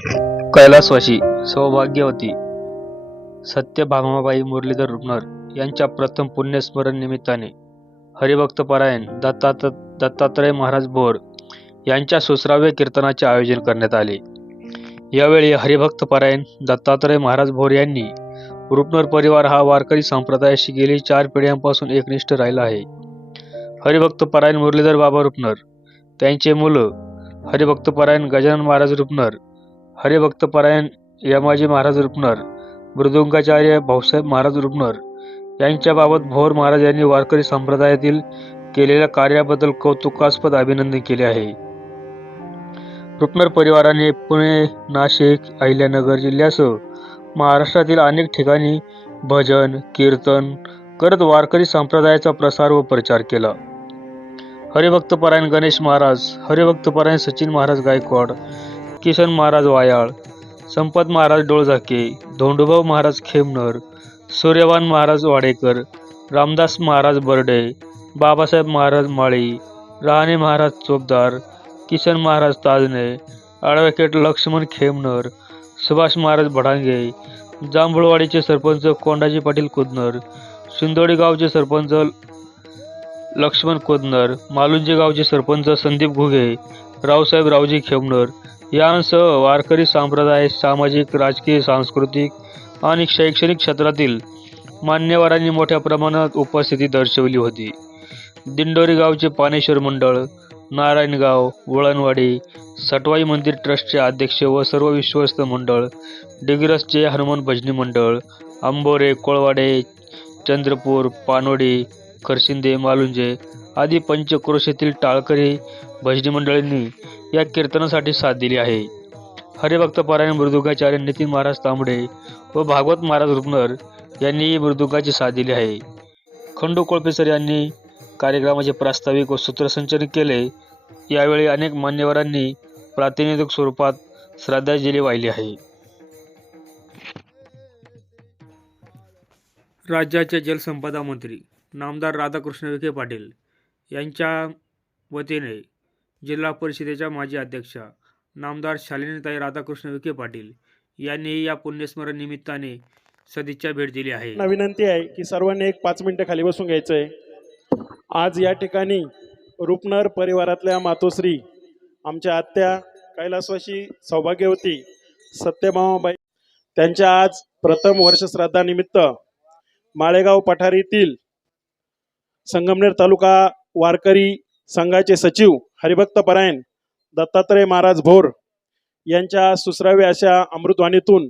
कैलासवासी सौभाग्यवती सत्यभामाबाई मुरलीधर रुपनर यांच्या प्रथम पुण्यस्मरण निमित्ताने हरिभक्तपरायण दत्तात दत्तात्रय महाराज भोर यांच्या सुसराव्य कीर्तनाचे आयोजन करण्यात आले. यावेळी हरिभक्तपरायण दत्तात्रय महाराज भोर यांनी रुपनर परिवार हा वारकरी संप्रदायाशी गेली चार पिढ्यांपासून एकनिष्ठ राहिला आहे. हरिभक्तपरायण मुरलीधर बाबा रुपनर त्यांचे मुलं हरिभक्तपरायण गजानन महाराज रुपनर हरिभक्तपरायण यमाजी महाराज रुपनर मृदुंगाचार्य भाऊसाहेब महाराज रुपनर यांच्याबाबत भोर महाराज यांनी वारकरी संप्रदायातील केलेल्या कार्याबद्दल कौतुकास्पद अभिनंदन केले आहे. रुपनर परिवाराने पुणे नाशिक अहिल्यानगर जिल्ह्यासह महाराष्ट्रातील अनेक ठिकाणी भजन कीर्तन करत वारकरी संप्रदायाचा प्रसार व प्रचार केला. हरिभक्तपरायण गणेश महाराज हरिभक्तपरायण सचिन महाराज गायकवाड किसन महाराज वायाळ संपत महाराज डोळझाके धोंडूभाऊ महाराज खेमनर सूर्यवान महाराज वाडेकर रामदास महाराज बर्डे बाबासाहेब महाराज माळी रहाणे महाराज चोपदार किशन महाराज ताजने ॲडव्होकेट लक्ष्मण खेमनर सुभाष महाराज भडांगे जांभुळवाडीचे सरपंच कोंडाजी पाटील कुदनर शिंदोडी गावचे सरपंच लक्ष्मण कोदनर मालुंजे गावचे सरपंच संदीप घुगे रावसाहेब रावजी खेमनर यांसह वारकरी संप्रदाय सामाजिक राजकीय सांस्कृतिक आणि शैक्षणिक क्षेत्रातील मान्यवरांनी मोठ्या प्रमाणात उपस्थिती दर्शवली होती. दिंडोरी गावचे पानेश्वर मंडळ नारायणगाव वळणवाडी सटवाई मंदिर ट्रस्टचे अध्यक्ष व सर्व विश्वस्त मंडळ डिग्रसचे हनुमान भजनी मंडळ आंबोरे कोळवाडे चंद्रपूर पानोडी खरशिंदे मालुंजे आदी पंचक्रोशीतील टाळकरी भजनी मंडळींनी या कीर्तनासाठी साथ दिली आहे. हरिभक्तपरायण मृदुगाचार्य नितीन महाराज तांबडे व भागवत महाराज रुपनर यांनी मृदुगाची साथ दिली आहे. खंडू कोळपेसर यांनी कार्यक्रमाचे प्रास्ताविक व सूत्रसंचलन केले. यावेळी अनेक मान्यवरांनी प्रातिनिधिक स्वरूपात श्रद्धांजली वाहिली आहे. राज्याचे जलसंपदा मंत्री नामदार राधाकृष्ण विखे पाटील यांच्या वतीने जिल्हा परिषदेच्या माजी अध्यक्षा नामदार शालिनीताई राधाकृष्ण विखे पाटील यांनी या पुण्यस्मरण निमित्ताने सदिच्छा भेट दिली आहे. ना विनंती आहे की सर्वांनी एक पाच मिनिटं खाली बसून घ्यायचं आहे आज या ठिकाणी रुपनर परिवारातल्या मातोश्री आमच्या आत्या कैलासवाशी सौभाग्यवती सत्यभामाबाई त्यांच्या आज प्रथम वर्ष श्राद्धानिमित्त माळेगाव पठारीतील संगमनेर तालुका वारकरी संघाचे सचिव हरिभक्त परायण दत्तात्रय महाराज भोर यांच्या सुसराव्या अशा अमृतवाणीतून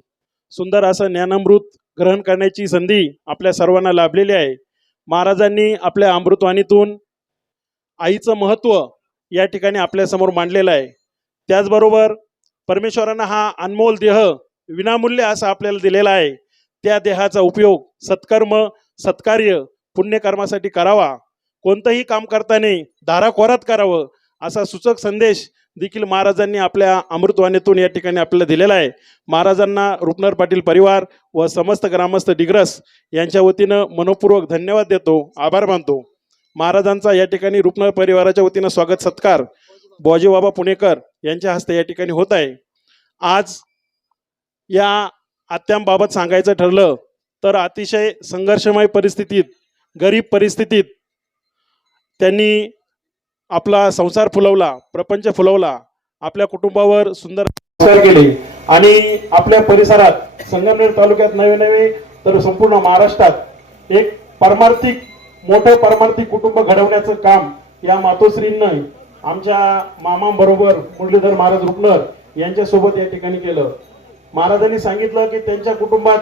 सुंदर असं ज्ञानामृत ग्रहण करण्याची संधी आपल्या सर्वांना लाभलेली आहे. महाराजांनी आपल्या अमृतवाणीतून आईचं महत्त्व या ठिकाणी आपल्यासमोर मांडलेलं आहे. त्याचबरोबर परमेश्वरानं हा अनमोल देह विनामूल्य असा आपल्याला दिलेला आहे. त्या देहाचा उपयोग सत्कर्म सत्कार्य पुण्यकर्मासाठी करावा. कोणतंही काम करताना दाराखोरात करावं असा सूचक संदेश देखील महाराजांनी आपल्या अमृतवाणीतून या ठिकाणी आपल्याला दिलेला आहे. महाराजांना रुपनर पाटील परिवार व समस्त ग्रामस्थ डिग्रस यांच्या वतीनं मनपूर्वक धन्यवाद देतो आभार मानतो. महाराजांचा या ठिकाणी रुपनर परिवाराच्या वतीनं स्वागत सत्कार. बॉजीबाबा पुणेकर यांच्या हस्ते या ठिकाणी होत आहे. आज या आत्यांबाबत सांगायचं ठरलं तर अतिशय संघर्षमय परिस्थितीत गरीब परिस्थितीत त्यांनी आपला संसार फुलवला प्रपंच फुलवला आपल्या कुटुंबावर सुंदर केले आणि आपल्या परिसरात संगमनेर तालुक्यात नवे नवे तर संपूर्ण महाराष्ट्रात एक पारमार्थिक मोठं पारमार्थिक कुटुंब घडवण्याचं काम या मातोश्रींनं आमच्या मामांबरोबर मुरलीधर महाराज रुपनर यांच्यासोबत या ठिकाणी केलं. महाराजांनी सांगितलं की त्यांच्या कुटुंबात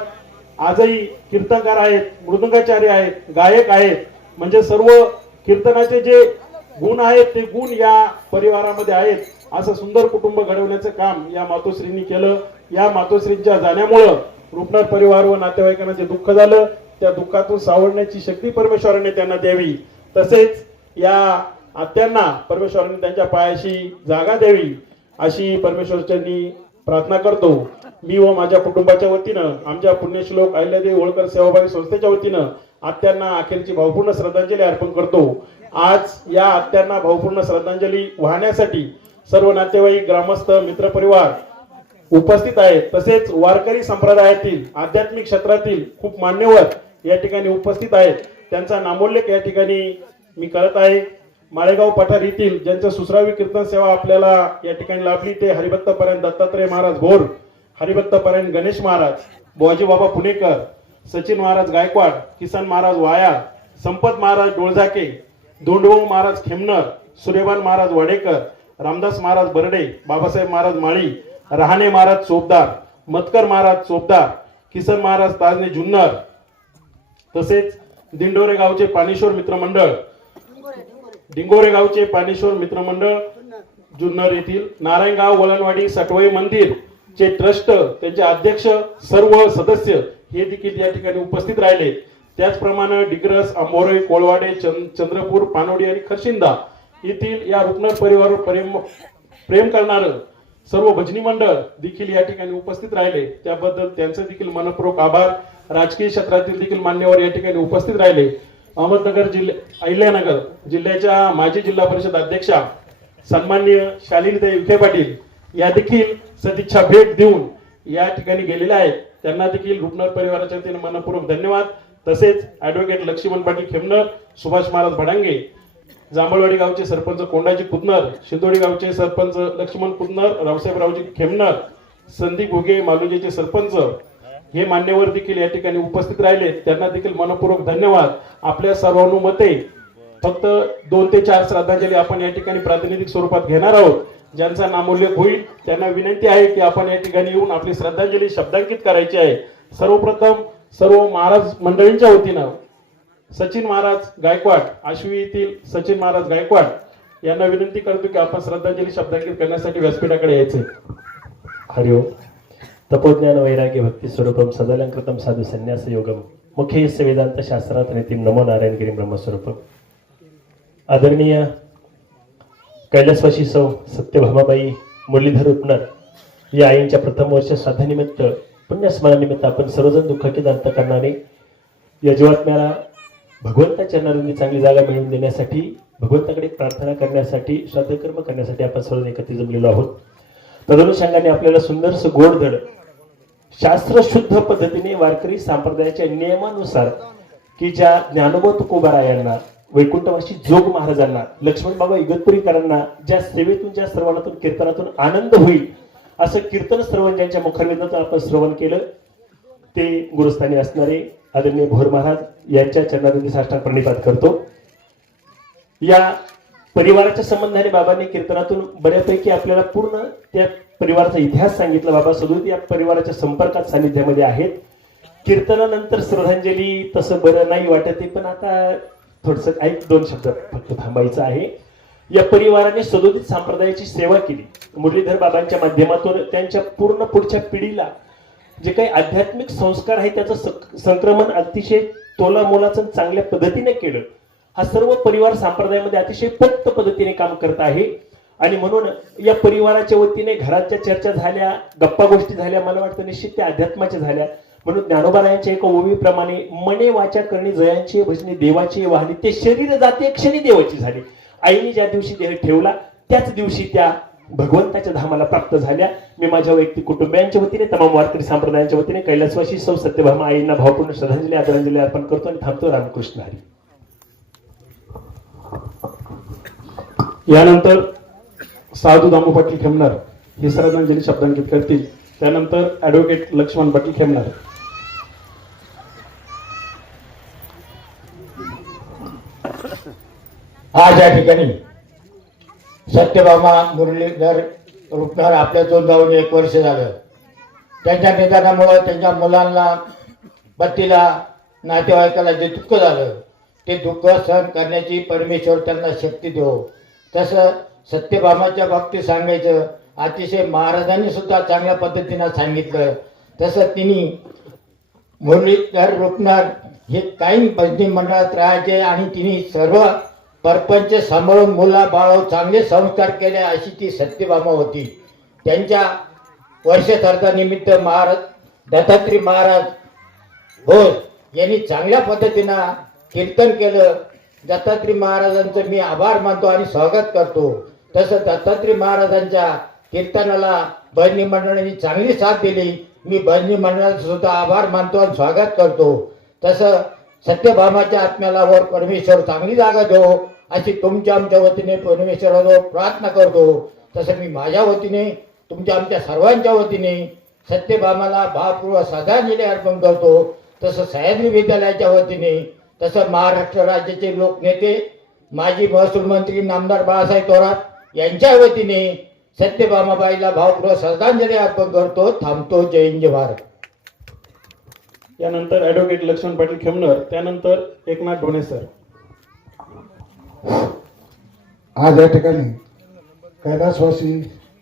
आजही कीर्तनकार आहेत मृदंगाचार्य आहेत गायक आहेत म्हणजे सर्व कीर्तनाचे जे गुण आहेत ते गुण या परिवारामध्ये आहेत. असं सुंदर कुटुंब घडवण्याचं काम या मातोश्रींनी केलं. या मातोश्रींच्या जाण्यामुळं रुपनाथ परिवार व नातेवाईकांना जे दुःख झालं. त्या दुःखातून सावरण्याची शक्ती परमेश्वराने त्यांना द्यावी. तसेच या आत्यांना परमेश्वराने त्यांच्या पायाशी जागा द्यावी अशी परमेश्वरच्यांनी प्रार्थना करतो. मी व माझ्या कुटुंबाच्या वतीनं आमच्या पुण्यश्लोक अहिल्यादेवी होळकर सेवाभावी संस्थेच्या वतीनं आत्यांना अखेरची भावपूर्ण श्रद्धांजली अर्पण करतो. आज या आत्यांना भावपूर्ण श्रद्धांजली वाहण्यासाठी सर्व नातेवाईक ग्रामस्थ मित्रपरिवार उपस्थित आहेत. तसेच वारकरी संप्रदायातील आध्यात्मिक क्षेत्रातील खूप मान्यवर या ठिकाणी उपस्थित आहेत. त्यांचा नामोल्लेख या ठिकाणी मी करत आहे. माळेगाव पठार येथील ज्यांचं सुसरावी कीर्तन सेवा आपल्याला या ठिकाणी लाभली ते हरिभक्तपर्यंत दत्तात्रय महाराज भोर हरिभक्तपर्यंत गणेश महाराज बुवाजी बाबा पुणेकर सचिन महाराज गायकवाड किसन महाराज वाया संपत महाराज डोळझाके दोंडभाऊ महाराज खेमनर सुरेबान महाराज वाडेकर रामदास महाराज बर्डे बाबासाहेब महाराज माळी रहाणे महाराज चोपदार मतकर महाराज चोपदार किसन महाराज ताजने जुन्नर तसेच दिंडोरे गावचे पाणेश्वर मित्रमंडळ डिंगोरे गावचे पाणेश्वर मित्रमंडळ जुन्नर येथील नारायणगाव वळणवाडी सटवाई मंदिर चे ट्रस्ट त्यांचे अध्यक्ष सर्व सदस्य हे देखील या ठिकाणी उपस्थित राहिले. त्याचप्रमाणे डिग्रस आंबोरे कोळवाडे चंद- चंद्रपूर पानोडी आणि खरशिंदा येथील या रुग्ण परिवारावर प्रेम प्रेम करणारं सर्व भजनी मंडळ देखील या ठिकाणी उपस्थित राहिले. त्याबद्दल त्यांचे देखील मनपूर्वक आभार. राजकीय क्षेत्रातील देखील मान्यवर या ठिकाणी उपस्थित राहिले. अहमदनगर जिल्हे अहिल्यानगर जिल्ह्याच्या माजी जिल्हा परिषद अध्यक्षा सन्मान्य शालिनीताई विखे पाटील या देखील सदिच्छा भेट देऊन या ठिकाणी गेलेल्या आहेत. त्यांना देखील रुपनर परिवाराच्या वतीने मनपूर्वक धन्यवाद. तसेच ऍडव्होकेट लक्ष्मण पाटील खेमनर सुभाष महाराज भडांगे जांभळवाडी गावचे सरपंच कोंडाजी कुदनर शिंदोडी गावचे सरपंच लक्ष्मण कुदनर रावसाहेबरावजी खेमनर संदीप घुगे मालुजीचे सरपंच हे मान्यवर देखील या ठिकाणी उपस्थित राहिले. त्यांना देखील मनपूर्वक धन्यवाद. आपल्या सर्वानुमते फक्त दोन ते चार श्रद्धांजली आपण या ठिकाणी प्रातिनिधिक स्वरूपात घेणार आहोत. ज्यांचा नामोल्लेख होईल त्यांना विनंती आहे की आपण या ठिकाणी येऊन आपली श्रद्धांजली शब्दांकित करायची आहे. सर्वप्रथम सर्व महाराज मंडळींच्या वतीनं सचिन महाराज गायकवाड आश्वी येथील सचिन महाराज गायकवाड यांना विनंती करतो की आपण श्रद्धांजली शब्दांकित करण्यासाठी व्यासपीठाकडे यायचे. हरिओम तपोज्ञान वैराग्य भक्ती स्वरूपम सदलंकृतम साधु संन्यास योगम मुख्य वेदांत शास्त्रात नेतीम नमो नारायणगिरी ब्रह्मस्वरूपम. आदरणीय कैलासवासी सौ सत्यभामाबाई मुरलीधर उपनर या आईंच्या प्रथम वर्ष श्राद्धानिमित्त पुण्यस्मरणानिमित्त आपण सर्वजण दुःखाची दांत करणारे. या जीवात्म्याला भगवंता चरणारुंदी चांगली जागा मिळवून देण्यासाठी भगवंताकडे प्रार्थना करण्यासाठी श्राद्धकर्म करण्यासाठी आपण सर्वजण एकत्रित जमलेलो आहोत. तदनुषंगाने आपल्याला सुंदरसं गोडधड शास्त्रशुद्ध पद्धतीने वारकरी संप्रदायाच्या नियमानुसार की ज्या ज्ञानोबा तुकोबारायांना वैकुंठवासी जोग महाराजांना लक्ष्मण बाबा इगतपुरीकरांना ज्या सेवेतून ज्या श्रवणातून कीर्तनातून आनंद होईल असं कीर्तन श्रवण ज्यांच्या मुखारविंदातून आपण श्रवण केलं. ते गुरुस्थानी असणारे आदरणीय भोर महाराज यांच्या चरणारुंदी साष्टांग प्रणिपात करतो. या परिवाराच्या संबंधाने बाबांनी कीर्तनातून बऱ्यापैकी आपल्याला पूर्ण त्या परिवाराचा इतिहास सांगितला. बाबा सदूत या परिवाराच्या संपर्कात सानिध्यामध्ये आहेत. कीर्तनानंतर श्रद्धांजली तसं बरं नाही वाटत पण आता थोडस एक दोन शब्द फक्त थांबायचं आहे. या परिवाराने सदोदित संप्रदायाची सेवा केली. मुरलीधर बाबांच्या माध्यमातून त्यांच्या पूर्ण पुढच्या पिढीला जे काही आध्यात्मिक संस्कार आहे त्याचं संक्रमण अतिशय तोलामोलाचं चांगल्या पद्धतीने केलं. हा सर्व परिवार संप्रदायामध्ये अतिशय पक्त पद्धतीने काम करत आहे. आणि म्हणून या परिवाराच्या वतीने घराच्या चर्चा झाल्या गप्पा गोष्टी झाल्या मला वाटतं निश्चित त्या अध्यात्माच्या झाल्या. म्हणून ज्ञानोबारायांच्या एका ओवीप्रमाणे मने वाचा करणे जयांची भजनी देवाची वाहनी ते शरीर जाते क्षणी देवाची झाली. आईने ज्या दिवशी देह ठेवला त्याच दिवशी त्या भगवंताच्या धामाला प्राप्त झाल्या. मी माझ्या वैयक्तिक कुटुंबियांच्या वतीने तमाम वारकरी संप्रदायांच्या वतीने कैलासवासी सौ सत्यभामा आईंना भावपूर्ण श्रद्धांजली आदरांजली अर्पण करतो आणि थांबतो रामकृष्ण हरी. यानंतर साधू दामू पाटील खेमणार हे श्रद्धांजली शब्दांकित करतील. त्यानंतर ऍडव्होकेट लक्ष्मण पाटील खेमणार. आज या ठिकाणी सत्यभामा मुरलीधर आपल्या आपल्यातून जाऊन एक वर्ष झालं. त्यांच्या निधनामुळं त्यांच्या मुलांना पतीला नातेवाईकाला जे दुःख झालं ते दुःख सहन करण्याची परमेश्वर त्यांना शक्ती देव. तसं सत्यभामाच्या बाबतीत सांगायचं अतिशय महाराजांनी सुद्धा चांगल्या पद्धतीनं सांगितलं. तसं तिने मुरलीधर रुपणार हे काही भजनी मंडळात राहायचे आणि तिने सर्व परपंच सांभाळून मुला बाळ चांगले संस्कार केले अशी ती सत्यभामा होती. त्यांच्या वर्षश्राद्धानिमित्त महाराज दत्तात्री महाराज भोज यांनी चांगल्या पद्धतीनं कीर्तन केलं. दत्तात्री महाराजांचं मी आभार मानतो आणि स्वागत करतो. तसं दत्तात्री महाराजांच्या कीर्तनाला बहिणी मंडळाने चांगली साथ दिली. मी बहिणी मंडळाचा सुद्धा आभार मानतो आणि स्वागत करतो. तसं सत्यभामाच्या आत्म्याला वर परमेश्वर चांगली जागा देव अशी तुमच्या आमच्या वतीने परमेश्वराजवळ प्रार्थना करतो. तसं मी माझ्या वतीने तुमच्या आमच्या सर्वांच्या वतीने सत्यभामाला भावपूर्व श्रद्धांजली अर्पण करतो. तसं सह्याद्री विद्यालयाच्या वतीने तसं महाराष्ट्र राज्याचे लोकनेते माजी महसूल मंत्री नामदार बाळासाहेब थोरात यांच्या वतीने सत्यभामाबाईला भावपूर्व श्रद्धांजली अर्पण करतो. थांबतो जय हिंद भारत. यानंतर ॲडव्होकेट लक्ष्मण पाटील खेमनर त्यानंतर एकनाथ ढोणे सर आज या ठिकाणी कैलासवासी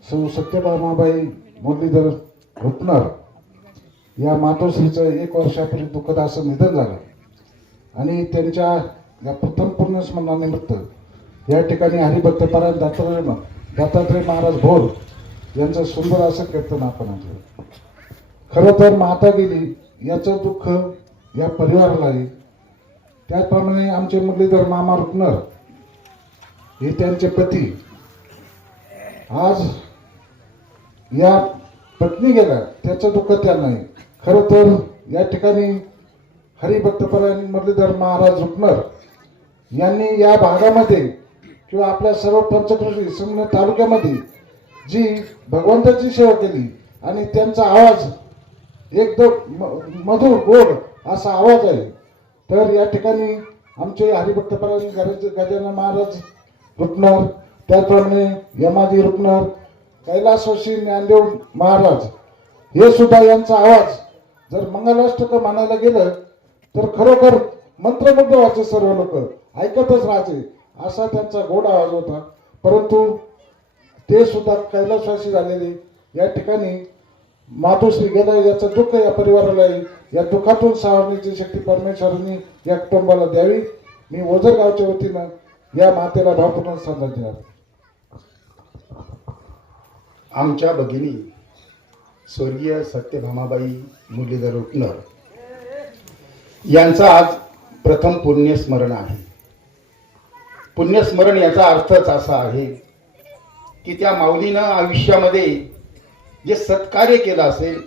सौ सत्यभामाबाई मुरलीधर रुपनर या मातोश्रीचं एक वर्षापूर्वी दुःखद असं निधन झालं. आणि त्यांच्या या प्रथम पुण्यस्मरणानिमित्त या ठिकाणी हरिभक्त परायण दत्तात्रय दत्तात्रय महाराज भोर यांचं सुंदर असं कीर्तन आपण ऐकलं. खरं तर माता गेली याचं दुःख या परिवाराला आहे त्याचप्रमाणे आमचे मुरलीधर मामा रुपनर हे त्यांचे पती. आज या पत्नी गेल्या त्याचं दुःख त्यांना आहे. खरं तर या ठिकाणी हरिभक्तपरायण मुरलीधर महाराज रुपनर यांनी या भागामध्ये किंवा आपल्या सर्व पंचकृषी समन्वय तालुक्यामध्ये जी भगवंताची सेवा केली आणि त्यांचा आवाज एकदम म- मधुर गोड असा आवाज आहे. तर या ठिकाणी आमचे हरिभक्तपरायण गरज गजानन महाराज रुपणार त्याचप्रमाणे यमाजी रुपणार कैलासवासी ज्ञानदेव महाराज हे सुद्धा यांचा आवाज जर मंगलाष्टक म्हणायला गेलं तर खरोखर मंत्रमुग्ध व्हायचे सर्व लोक ऐकतच राहायचे असा त्यांचा गोड आवाज होता. परंतु ते सुद्धा कैलासवासी झालेले या ठिकाणी मातोश्री गेला याचं दुःख या परिवाराला येईल या दुःखातून सावरण्याची शक्ती परमेश्वरांनी या कुटुंबाला द्यावी. मी ओझरगावच्या वतीनं या मातेला भावपूर्ण श्रद्धा देणार आमच्या भगिनी स्वर्गीय सत्यभामाबाई मुरलीधर रुपनर यांचा आज प्रथम पुण्यस्मरण आहे. पुण्यस्मरण याचा अर्थच असा आहे की त्या माऊलीनं आयुष्यामध्ये जे सत्कार्य केलं असेल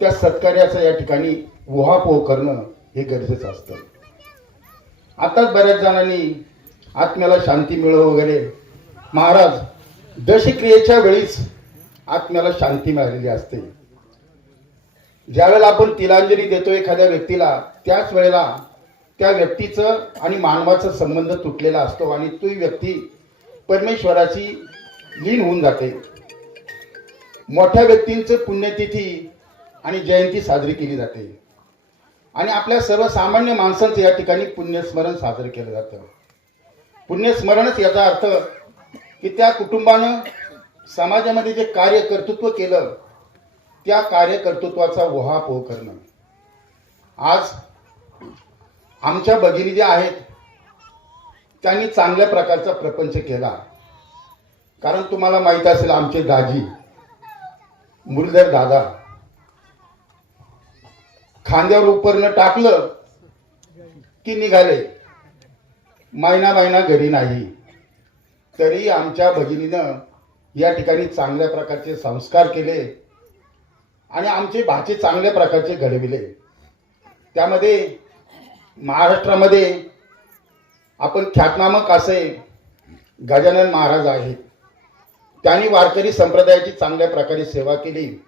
त्या सत्कार्याचं या ठिकाणी उहापोह करणं हे गरजेचं असतं. आताच बऱ्याच जणांनी आत्म्याला शांती मिळव वगैरे महाराज दशक्रियेच्या वेळीच आत्म्याला शांती मिळालेली असते. ज्यावेळेला आपण तिलांजली देतो एखाद्या व्यक्तीला त्याच वेळेला त्या व्यक्तीचं आणि मानवाचा संबंध तुटलेला असतो आणि ती व्यक्ती परमेश्वराची लीन होऊन जाते. मोठ्या व्यक्तींचं पुण्यतिथी आणि जयंती साजरी केली जाते. आणि आपल्या सर्वसामान्य माणसांचं या ठिकाणी पुण्यस्मरण साजरं केलं जातं. पुण्यस्मरणच याचा अर्थ की त्या कुटुंबानं समाजामध्ये जे कार्य कर्तृत्व केलं त्या कार्यकर्तृत्वाचा उहापोह करणं. आज आमच्या भगिनी ज्या आहेत त्यांनी चांगल्या प्रकारचा प्रपंच केला. कारण तुम्हाला माहीत असेल आमचे दाजी मुरलीधर दादा. खांद्यावर उपरनं टाकलं की निघाले. मायना मायना घरी नाही. तरी आमच्या भगिनीनं या ठिकाणी चांगल्या प्रकारचे संस्कार केले आणि आमचे भाचे चांगल्या प्रकारचे घडविले. त्यामध्ये महाराष्ट्रामध्ये आपण ख्यातनामक असे गजानन महाराज आहेत. त्यांनी वारकरी संप्रदायाची चांगल्या प्रकारे सेवा केली.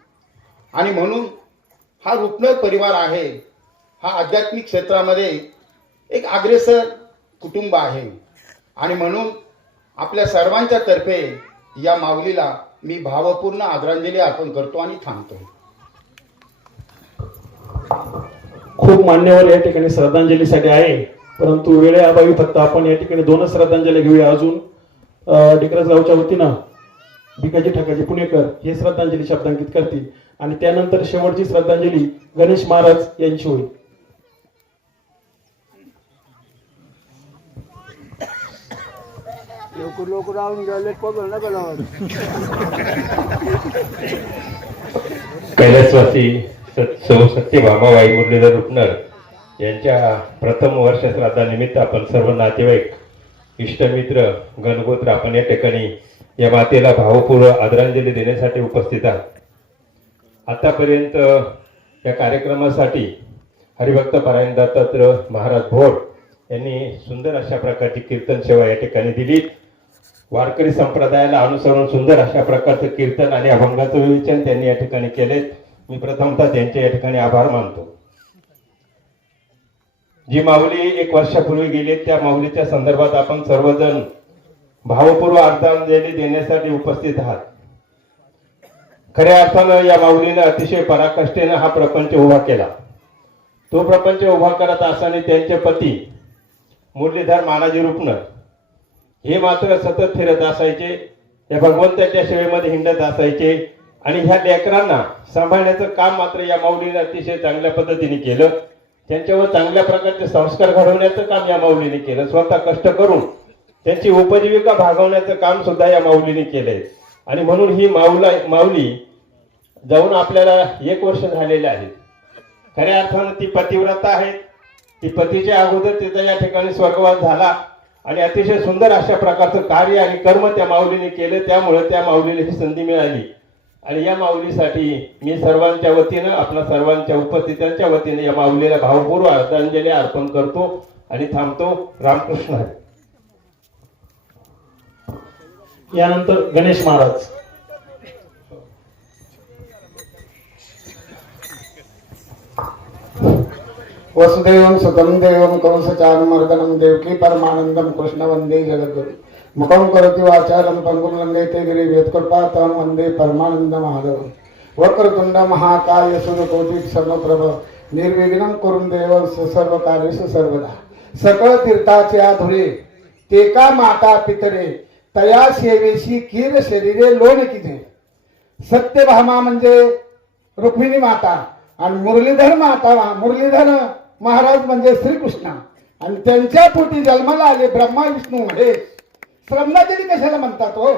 आणि म्हणून हा रुपनर परिवार आहे हा आध्यात्मिक क्षेत्रामध्ये एक अग्रेसर कुटुंब आहे. आणि म्हणून आपल्या सर्वांच्या तर्फे या माऊलीला मी भावपूर्ण आदरांजली अर्पण करतो आणि थांबतो. खूप मान्यवर या ठिकाणी श्रद्धांजलीसाठी आहे. परंतु वेळेअभावी फक्त आपण या ठिकाणी दोनच श्रद्धांजली घेऊया अजून. अं, गावच्या वतीनं. भिकाजी ठाकाजी पुणेकर हे श्रद्धांजली शब्दांकित करतील. आणि त्यानंतर शेवटची श्रद्धांजली गणेश महाराज यांची होईल. कैलासवासी सत- सौ सत्यभामाबाई मुरलीधर रुपनर यांच्या प्रथम वर्ष श्राद्धानिमित्त आपण सर्व नातेवाईक इष्टमित्र गणगोत्र आपण या ठिकाणी या मातेला भावपूर्ण आदरांजली देण्यासाठी उपस्थित आहात. आतापर्यंत या कार्यक्रमासाठी हरिभक्त परायण दत्तात्र महाराज भोर यांनी सुंदर अशा प्रकारची कीर्तन सेवा या ठिकाणी दिली. वारकरी संप्रदायाला अनुसरून सुंदर अशा प्रकारचं कीर्तन आणि अभंगाचं विवेचन त्यांनी या ठिकाणी केले मी प्रथमतः त्यांचे या ठिकाणी आभार मानतो. जी माऊली एक वर्षापूर्वी गेली त्या माऊलीच्या संदर्भात आपण सर्वजण भावपूर्व आदरांजली देण्यासाठी उपस्थित आहात. खऱ्या अर्थानं या माऊलीनं अतिशय पराकष्टेनं हा प्रपंच उभा केला. तो प्रपंच उभा करत असताना त्यांचे पती मुरलीधर मानाजी रुपणं हे मात्र सतत फिरत असायचे या भगवंताच्या सेवेमध्ये हिंडत असायचे आणि ह्या लेकरांना सांभाळण्याचं काम मात्र या माऊलीने अतिशय चांगल्या पद्धतीने केलं. त्यांच्यावर चांगल्या प्रकारचे संस्कार घडवण्याचं काम या माऊलीने केलं. स्वतः कष्ट करून त्यांची उपजीविका भागवण्याचं काम सुद्धा या माऊलीने केलंय. आणि म्हणून ही माऊला माऊली जाऊन आपल्याला एक वर्ष झालेले आहे खऱ्या अर्थानं ती पतिव्रता आहे. ती पतीच्या अगोदर तिचा या ठिकाणी स्वर्गवास झाला. आणि अतिशय सुंदर अशा प्रकारचं कार्य आणि कर्म त्या माऊलीने केलं. त्यामुळे त्या माऊलीला ही संधी मिळाली. आणि या माऊलीसाठी मी सर्वांच्या वतीनं आपल्या सर्वांच्या उपस्थितांच्या वतीने या माऊलीला भावपूर्व आदरांजली अर्पण करतो आणि थांबतो. रामकृष्ण हरी. यानंतर गणेश महाराज. वसुदेवं सुतं देवं कंसचारुमर्दनं देवकी परमानन्दं कृष्ण वन्दे जगद्गुरु मुखं करोति वाचालं पङ्गुं लङ्घयते गिरि यत्कृपातं वन्दे परमानन्द माधवं वक्रतुण्ड महाकाय सूर्यकोटि समप्रभ निर्विघ्नं कुरुं देवं सर्व कार्येषु सर्वदा। सकळ तीर्थाचे आधुरे ते का माता पितरे तया सेवेशी कीर शरीरे लोण किथे सत्यभामा म्हणजे रुक्मिणी माता आणि मुरलीधर माता मुरलीधर महाराज म्हणजे श्रीकृष्ण. आणि त्यांच्या पोटी जन्माला आले ब्रह्मा विष्णू महेश. श्रमणाजली कशाला म्हणतात हो?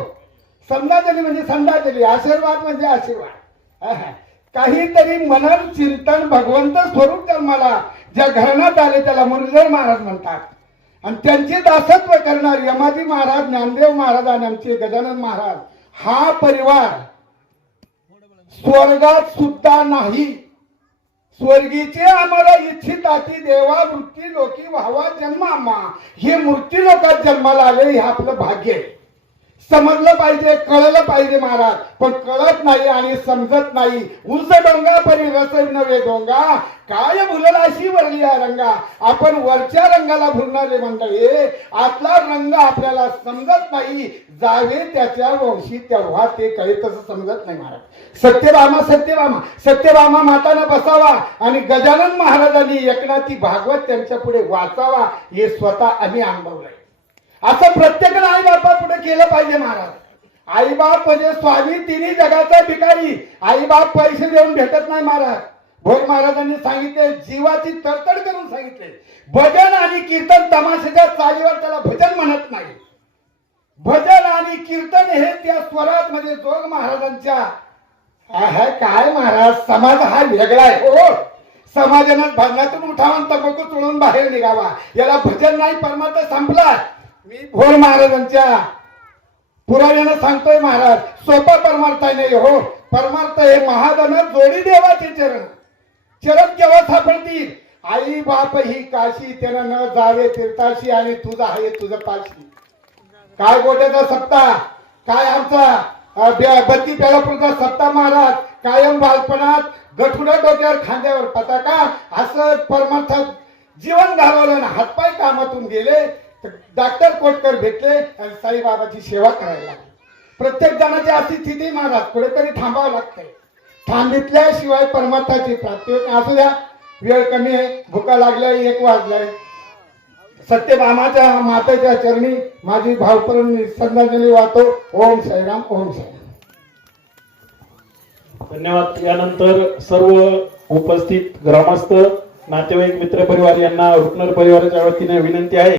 श्रमणाजली म्हणजे संडाजली आशीर्वाद म्हणजे आशीर्वाद. काहीतरी मनन चिंतन भगवंत स्वरूप जन्माला ज्या घराण्यात आले त्याला मुरलीधर महाराज म्हणतात. आणि त्यांचे दासत्व करणार यमाजी महाराज ज्ञानदेव महाराज आणि आमचे गजानन महाराज हा परिवार स्वर्गात सुद्धा नाही. स्वर्गीचे आम्हाला इच्छिताती देवा वृत्ती लोकी व्हावा जन्म आम्हा हे मूर्ती लोकात जन्माला आले हे आपलं भाग्य आहे. समजलं पाहिजे कळलं पाहिजे महाराज. पण कळत नाही आणि समजत नाही. उंच डोंगा परी रस नव्हे डोंगा. काय भुललाशी वरली आहे रंगा? आपण वरच्या रंगाला भुलणारे मंडळी. आतला रंग आपल्याला समजत नाही. जावे त्याच्या वंशी तेव्हा ते कळे तसं समजत नाही महाराज. सत्यभामा सत्यभामा. सत्यभामा मातानं बसावा आणि गजानन महाराजांनी एकनाथी भागवत त्यांच्या पुढे वाचावा हे स्वतः आम्ही अनुभवलंय. असं प्रत्येकाला आई बापा पुढे केलं पाहिजे महाराज. आई बाप म्हणजे स्वामी तिन्ही जगाचा भिकारी. आईबाप पैसे देऊन भेटत नाही महाराज. भोग महाराजांनी सांगितले जीवाची तडतड करून सांगितले. भजन आणि कीर्तन तमाशाच्या चालीवर त्याला भजन म्हणत नाही. भजन आणि कीर्तन हे त्या स्वरात म्हणजे जोग महाराजांच्या. काय महाराज समाज हा वेगळा आहे हो. समाजानं भजनातून उठावा तंबाखू चोळून बाहेर निघावा. याला भजन नाही परमार्थ संपला. मी भोर महाराजांच्या पुराण्यानं सांगतोय महाराज सोपा परमार्थ नाही हो. परमार्थ हे महाधन जोडी देवाचे चरण. चरण केव्हा सापडतील? आई बाप ही काशी त्यानं न जावे तीर्थाशी आणि तुझं आहे तुझं पाशी. काय गोट्याचा सत्ता? काय आमचा बत्ती पेळापूरचा सत्ता महाराज? कायम बालपणात गठुडा डोक्यावर खांद्यावर पताका असं परमार्थात जीवन घालवलं ना हातपाय कामातून गेले. तर डॉक्टर कोटकर भेटले आणि साईबाबाची सेवा करायला लागली. प्रत्येक जणाची अशी स्थिती महाराज कुठेतरी थांबावं लागते थांबितल्याशिवाय परमार्थाची प्राप्ती होत असू द्या वेळ कमी आहे भुका लागलाय एक वाजलाय. सत्यभामाच्या मातेच्या चरणी माझी भावपूर्ण श्रद्धांजली वाहतो. ओम साईराम ओम साईराम. धन्यवाद. यानंतर सर्व उपस्थित ग्रामस्थ नातेवाईक मित्र परिवार यांना रुपनर परिवाराच्या वतीने विनंती आहे.